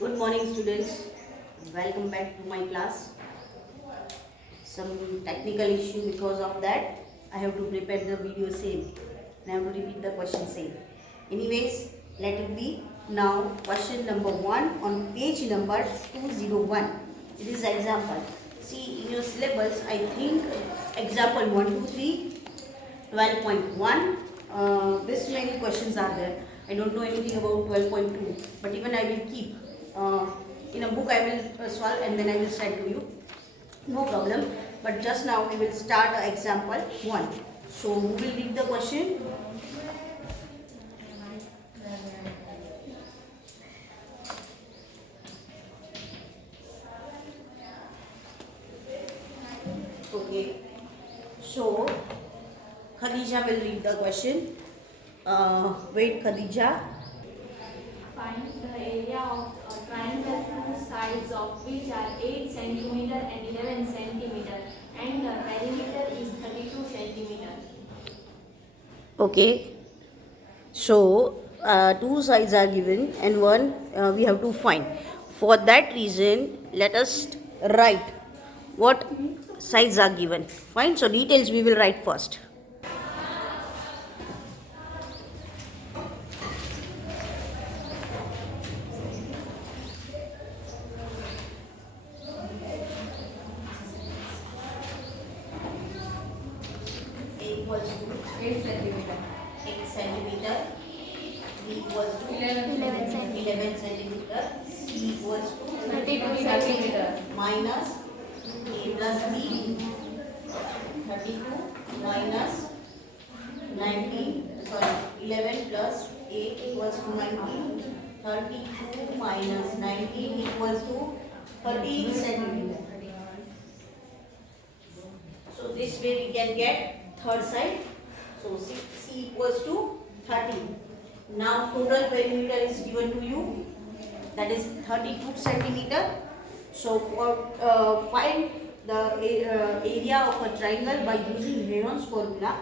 Good morning, students. Welcome back to my class. Some technical issue, because of that I have to prepare the video same and I have to repeat the question same. Anyways, let it be. Now question number 1 on page number 201. It is example. See, in your syllabus, I think example 1, 2, 3, 12.1. This many questions are there. I don't know anything about 12.2, but even I will keep in a book. I will solve and then I will send to you. No problem. But just now we will start example 1. So who will read the question? Okay. So Khadija will read the question. Wait, Khadija. Find the area of a triangle whose sides of which are 8 cm and 11 cm and the perimeter is 32 cm. Okay. So two sides are given and one we have to find. For that reason, let us write what sides are given. Fine. So details we will write first. A equals to 8 cm. 8 centimeter. B equals to 11 cm. 11 centimeter. C equals to 32 cm. minus A plus B, 32 minus 19, sorry, 11 plus 8 equals to 19, 32 minus 19 equals to 13 centimeter. So this way we can get third side. So C equals to 13. Now total perimeter is given to you, that is 32 centimeter. So for find the area of a triangle by using Heron's formula,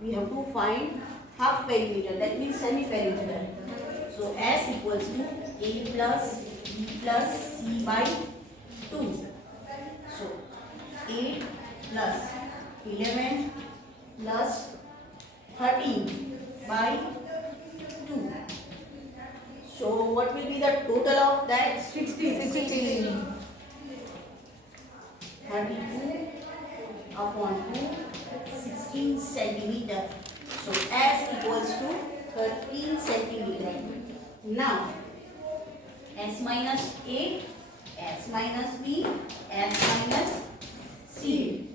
we have to find half perimeter, that means semi perimeter. So S equals to A plus B plus C by 2. So 8 plus 11 plus 13 by 2. So what will be the total of that? 60. 32 upon 2, 16 centimeter. So S equals to 13 centimeter. Now S minus A, S minus B, S minus C.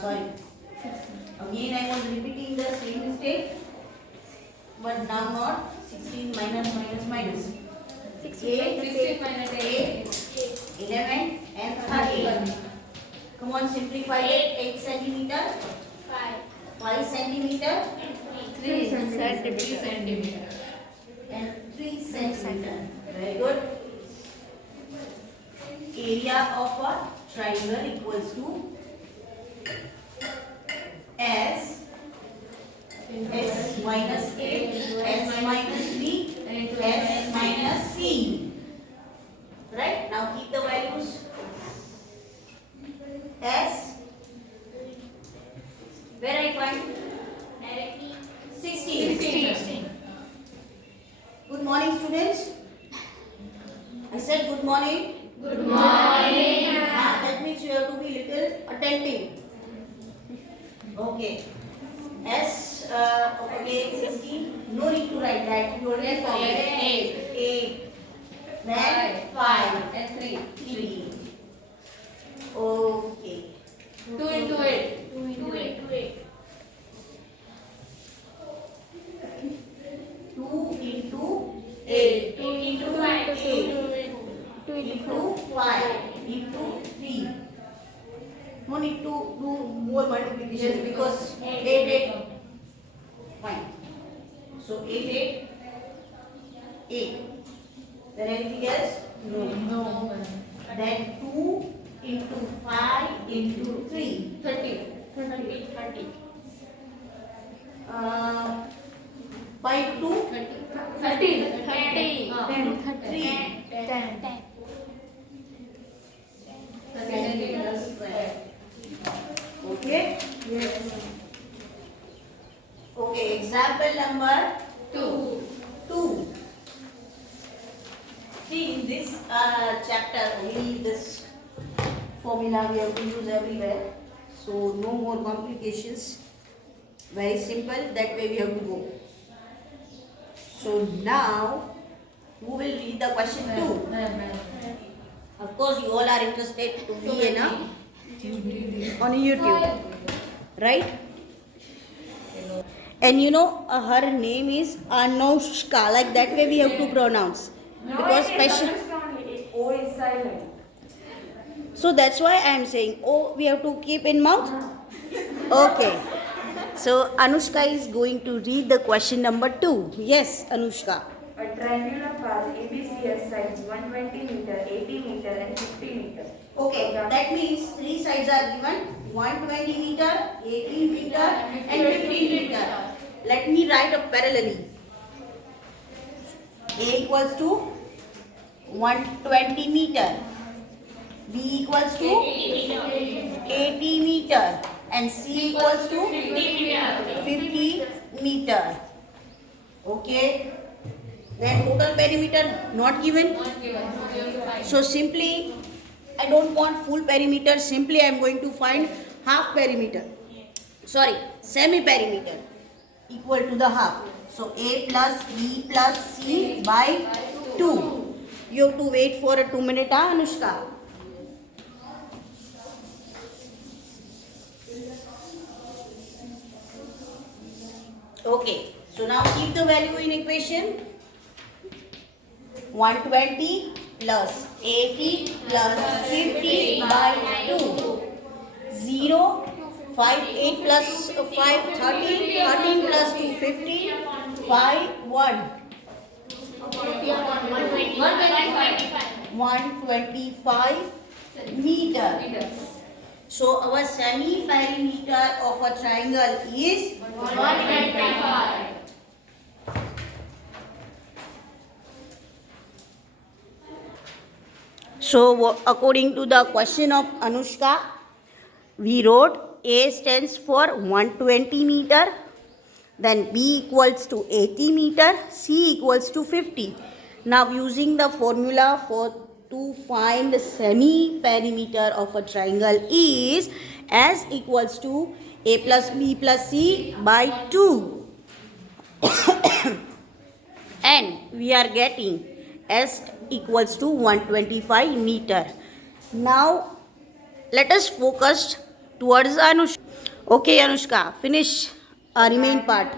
Sorry. Again I was repeating the same mistake, but now not. 16 minus minus minus. 16 minus 8. 11 and 13. Come on, simplify it. 8 centimeter, 5 centimeter, 3 cm. and 3 centimeter. Very good. Area of a triangle equals to S minus A, S minus B, S minus C. Right? Now keep the values. S, where I find? Directly 16. Good morning, students. I said good morning. Good morning. That means you have to be little attentive. Okay. S, okay, 16. No need to write that. You already found it. 8. Then 5 and 3. 3. Okay. 2 into 8. 2 into 8. 2 into 8. 8. 2 into 5. 8. 2 into 5 into 3. No need to do more multiplication because 8. Fine. So 8. Then anything else? No. Then 2 into 5 into 3. 30. By 2, 30. centimeter square. Okay. Okay. Example number 2. See, in this chapter, only this formula we have to use everywhere. So no more complications. Very simple. That way we have to go. So now, who will read the question 2? Of course, you all are interested to be in on YouTube, right? And you know, her name is Anushka. Like that way we have to pronounce. Because special. O is silent. So that's why I am saying, oh, we have to keep in mouth. Okay. So Anushka is going to read the question number 2. Yes, Anushka. A triangular path ABC has sides 120 meter, 80 meter and 50 meter. Okay, that means 3 sides are given, 120 meter, 80 meter and 50 meter. Let me write up parallelly. A equals to 120 meter, B equals to 80 meter and C equals to 50 meter. Okay. Then total perimeter not given. So simply, I don't want full perimeter. Simply I am going to find half perimeter. Sorry, semi perimeter equal to the half. So A plus B plus C by 2. You have to wait for a 2 minute, Anushka. Okay. So now keep the value in equation. 120 plus 80 plus 50 by 2. 0, 5, 8 plus 5, 13, 13 plus 2, 15, 5, 1. 125 meter. So our semi perimeter of a triangle is 125. So according to the question of Anushka, we wrote A stands for 120 meter, then B equals to 80 meter, C equals to 50. Now using the formula to find the semi perimeter of a triangle is S equals to A plus B plus C by 2. And we are getting S equals to 125 meter. Now let us focus towards Anushka. Okay, Anushka, finish remain part.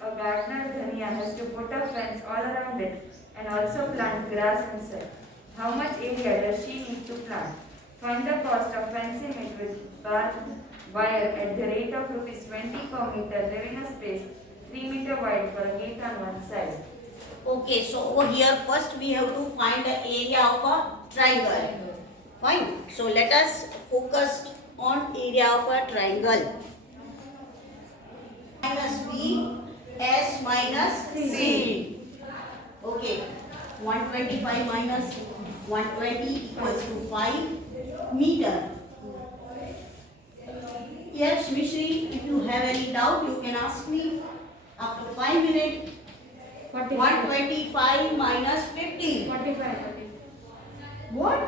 A gardener dhania has to put a fence all around it and also plant grass inside. How much area does she need to plant? Find the cost of fencing it with barbed wire at the rate of rupees 20 per meter, leaving a space 3 meter wide for a gate on one side. Okay, so over here first we have to find the area of a triangle. Fine. So let us focus on area of a triangle. Minus B, S minus C. Okay. 125 minus 120 equals to 5 meter. Yes, Mishri, if you have any doubt, you can ask me after 5 minutes. 125 minus 50. 45. What?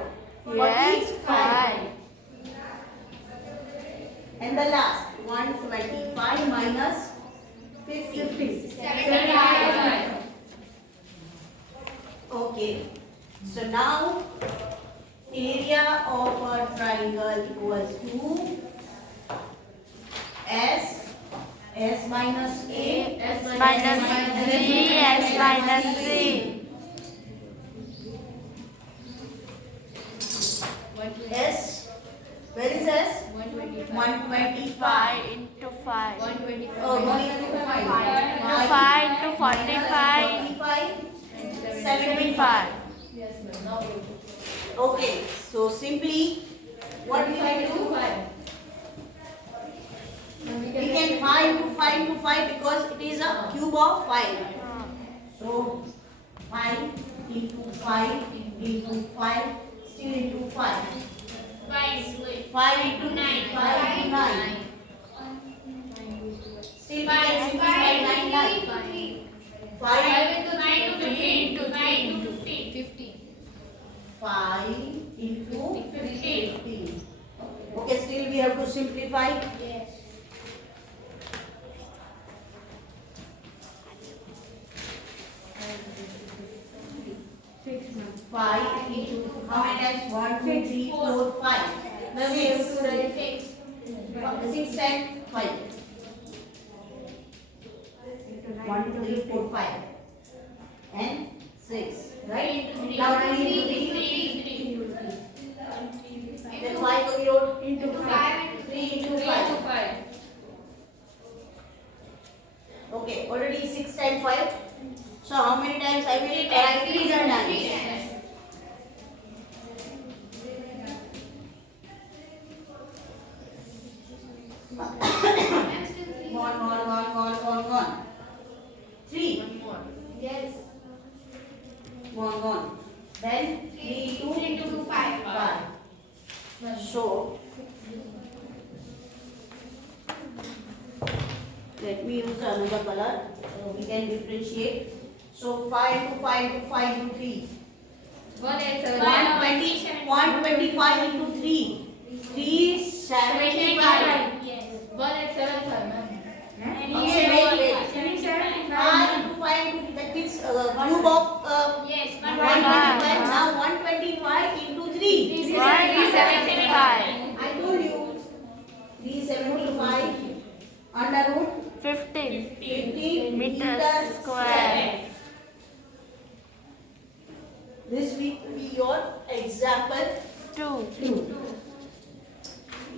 Yes, 45. And the last 125 minus 50. 75. Okay. So now area of a triangle equals to S minus A, Minus B, S minus C. S, where is S? 125. 5 into 5. Oh, 1 into 5. 5 into 45. 45, 75. Okay, so simply what we can do? We can 5 to 5 to 5 because it is a cube of 5. So 5 into 5 into 5 still into 5. 5 into 9. 5 into 9. Still we can simplify 9 9. 5 into 9 to 15 into 9 to 15. 5 into 15. Okay, still we have to simplify. Yes. 5 into how many times? 1, 2, 3, 4, 5. 6. 6 times 5. 1, 2, 3, 4, 5. And 6. Right? Now 3 into 3. Then 5 we wrote Into 5. 3 into 5. Okay, already 6 times 5. So how many times I will write 3 times? One. 3. Yes. One. Then 3 to 5. So let me use another color so we can differentiate. So 5 to 5 to 5 to 3. 125 into 3. 375. Yes. 1875, ma'am. Okay, wait. 5 into 5 into that means cube of Yes, 125. Now 125 into 3. 375. I told you 375 under root 15 50 meters square. This will be your example 2.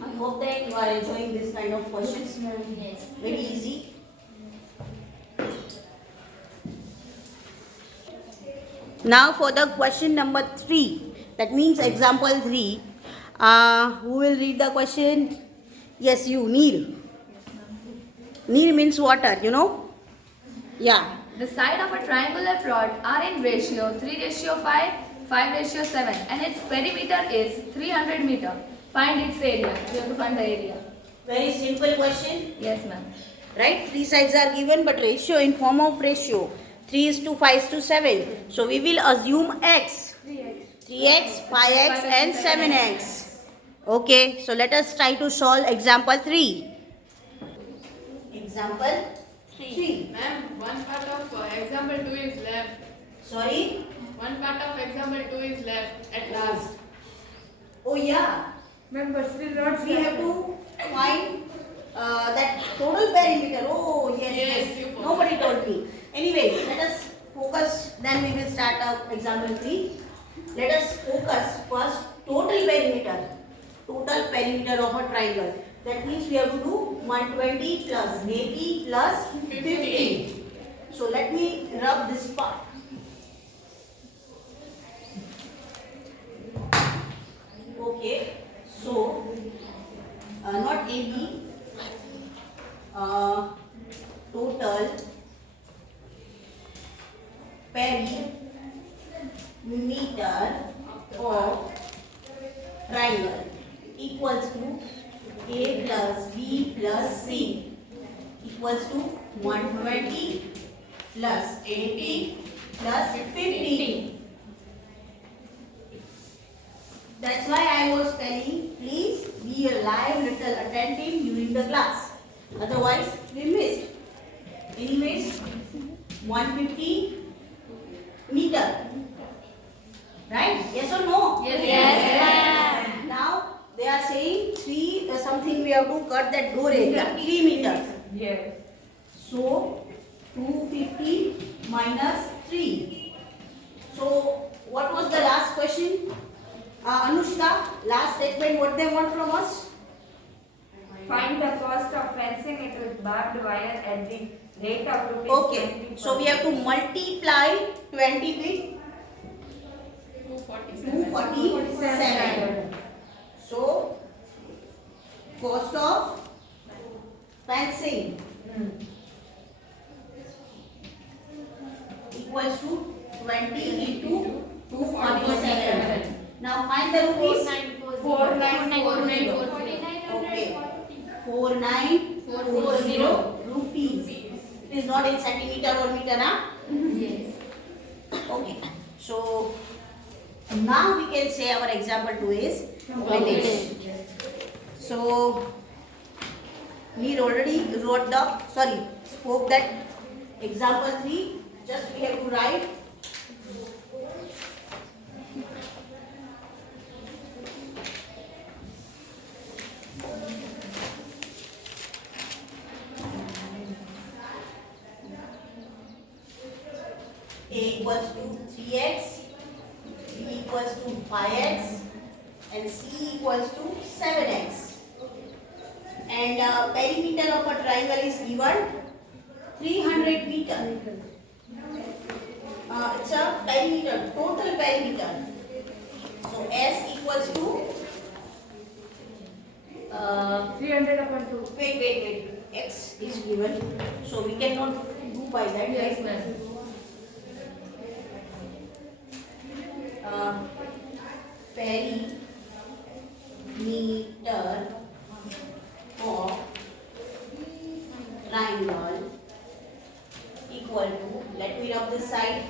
I hope that you are enjoying this kind of questions. Yes. Very easy. Now for the question number 3. That means example 3. Who will read the question? Yes, you, Neil. Neil means water, you know? Yeah. The side of a triangular plot are in ratio 3:5, 5:7 and its perimeter is 300 meter. Find its area. We have to find the area. Very simple question. Yes, ma'am. Right? 3 sides are given but ratio in form of ratio. 3:5:7. So we will assume x. 3x, 5x and 7x. Okay, so let us try to solve example 3. Example 3. Ma'am, one part of example 2 is left. Sorry? One part of example 2 is left at last. Oh yeah. Remember, still not We have to find that total perimeter. Oh yes, Yes, you forgot. Nobody told me. Anyway, let us focus. Then we will start example 3. Let us focus first total perimeter. Total perimeter of a triangle. That means we have to do 120 plus 80 plus 50. So let me rub this part. Okay. So not AB. Total perimeter of triangle equals to A plus B plus C equals to 120 plus 80 plus 50. That's why I was telling, please be alive, little attentive during the class. Otherwise, we missed. Anyways, 150 meter. Right? Yes or no? Yes. Now they are saying 3 something we have to cut that door area 3 meters. Yes. So 250 minus 3. So what was the last question? Anushka, last statement, what they want from us? Find the cost of fencing it with barbed wire at the rate of rupees Okay, 20 so we have to multiply 20 with 247. So cost of fencing equals to 20 into 247. Now find the rupees. 4940. Okay. 4940 rupees. It is not in centimeter or meter, huh? Yes. Okay. So now we can say our example 2 is finished. So we already spoke that example 3. Just we have to write. A equals to 3x, B equals to 5x, and C equals to 7x. And perimeter of a triangle is given 300 meter. It's a perimeter, total perimeter. So S equals to 300 upon 2. wait. X is given, so we cannot do by that. Yes, Right? ma'am. Perimeter of triangle equal to, let me rub this side.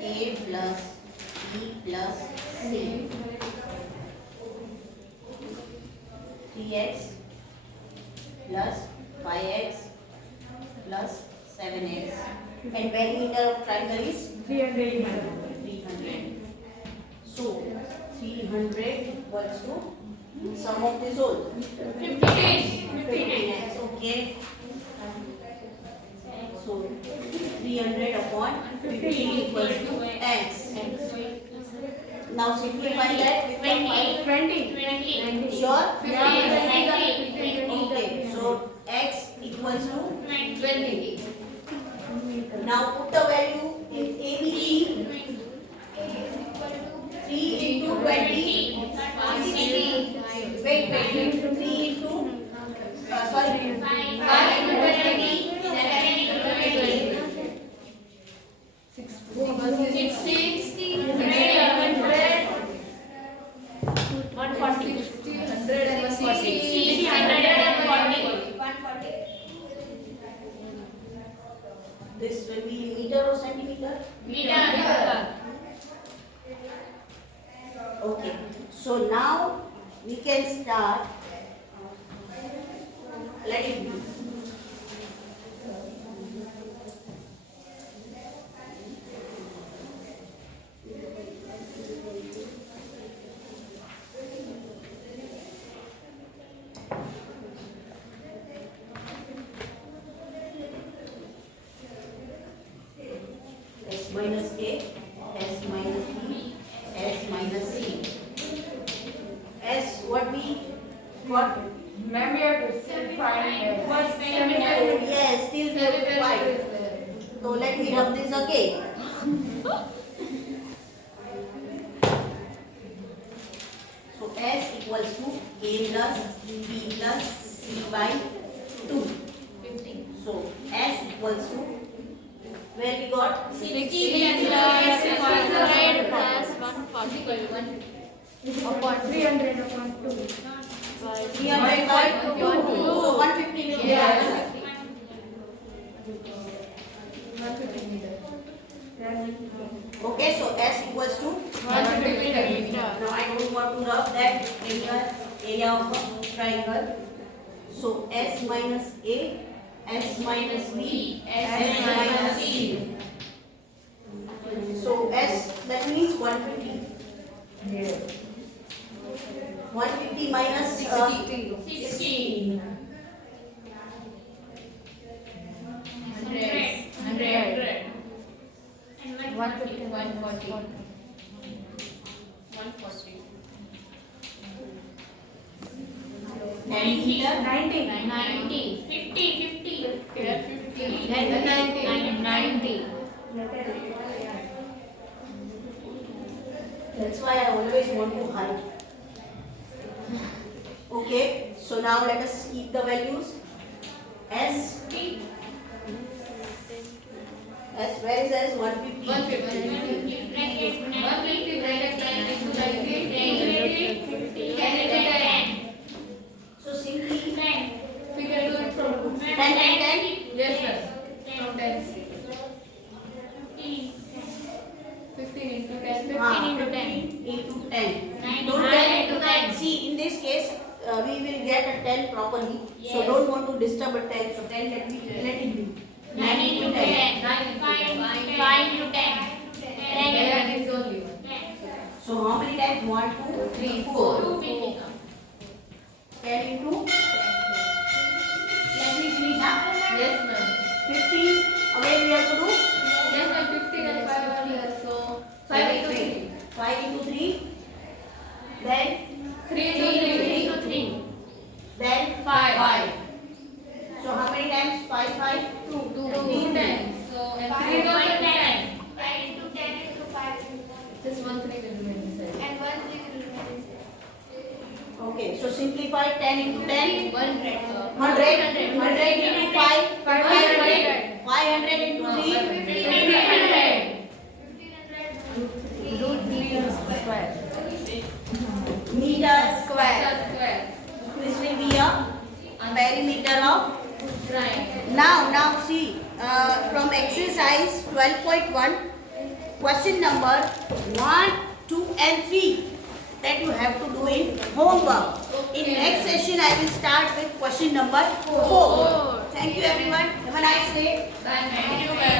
A plus B plus C, 3x plus 5x plus 7x, and perimeter of triangle is 300 300. So 300 equals to sum of this whole 15x. Okay. So 300 upon 15 equals to x. Now simplify that with the 20. sure. Yeah. Okay. So x equals to 20. now put the value in ABC. 3 into 20 60. Wait. 3 into 5 into 20. 140. This will be meter or centimeter? Okay. So now we can start. Let it be. S minus A, S minus B, S minus C. S what we got? Ma'am, we have to still find Oh, yes, still we have to find. So let me rub this again. So S equals to A plus B plus C by 2. So S equals to, where we got 300 upon 2. 300 by 2. So 150 will be the answer. 150 meters. Okay, so S equals to, now I don't want to rub that area of a triangle. So S minus A, S minus B, S minus C. So S, that means 150. Yes. 150 minus 60. 140. And here 90. 50. 90. That's why I always want to hide. Okay, so now let us keep the values. S, where is S? 150. 150 bracket 10 into 90. So simply We can do it from 10 and 10. Yes, sir. From 10. 15 into 10. 15 into 10. 9 Don't into 10. See, in this case, we will get a 10 properly. So Yes. don't want to disturb a 10. So 10 let it be. 9 into 10. 5 into 10. 10 That is only. So how many times? 1, 2, 3, 4. 250. 10 into. Let me finish up. Yes, ma'am. 15. Again we have to do. Yes, ma'am. 15 and 5 are here. So 5 into 3. 5 into 3. Then 3 3 into 3. into 3. Then 5. So how many times? 5, 5. 2 10. So and 3 goes into 10. 5 into 10 into 5. Just 1 3 will remain inside. And 1 3 will remain. Okay. So simplify 10 into 10. 100. 100 into 5. 500. 500 into 3. 1500. Root 3 square. Meter square. Square. This will be a perimeter of. Triangle. Now see from exercise 12.1 question number 1, 2 and 3 that you have to do in homework. In next session I will start with question number 4. Thank you everyone. Have a nice day. Thank you, ma'am.